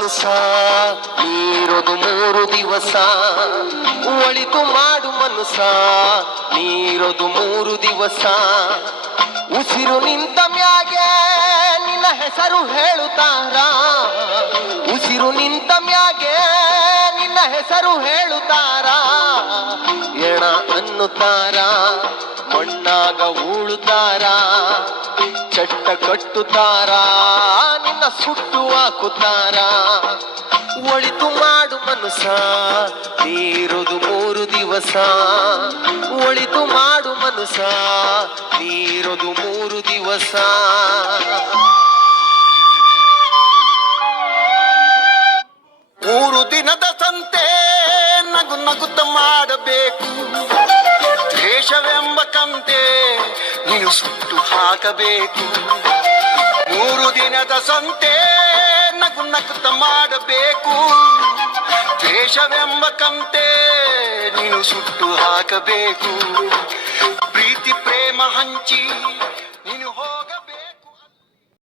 ಮನುಷ್ಯ ನೀರೊದು 3 ದಿವಸ ಒಳಿತು ಮಾಡು ಮನುಷ್ಯ ನೀರೊದು 3 ದಿವಸ ಉಸಿರು ನಿಂತ ಮ್ಯಾಗೆ ನಿನ್ನ ಹೆಸರು ಹೇಳುತ್ತಾರ ಉಸಿರು ನಿಂತ ಮ್ಯಾಗೆ ನಿನ್ನ ಹೆಸರು ಹೇಳುತ್ತಾರ ಎಣ ಅನ್ನುತ್ತಾರ ಮಣ್ಣಾಗ ಉಳುತ್ತಾರ ಚಟ್ಟ ಕಟ್ಟುತ್ತಾರ ನಿನ್ನ ಸುಟ್ಟು ಹಾಕುತ್ತಾರ ಒಳಿತು ಮಾಡು ಮನುಷ್ಯ ನೀರೊದು 3 ದಿವಸ ಒಳಿತು ಮಾಡು ಮನುಷ್ಯ ನೀರೊದು 3 ದಿವಸ 3 ದಿನದ ಸಂತೆ ನಗು ನಗುತ್ತ ಮಾಡಬೇಕು ದೇಶವೆಂಬ ಕಂತೆ ನೀನು ಸುಟ್ಟು ಹಾಕಬೇಕು 3 ದಿನದ ಸಂತೆ ನಗು ನಗುತ್ತ ಮಾಡಬೇಕು ದೇಶವೆಂಬ ಕಂತೆ ನೀನು ಸುಟ್ಟು ಹಾಕಬೇಕು ಪ್ರೀತಿ ಪ್ರೇಮ ಹಂಚಿ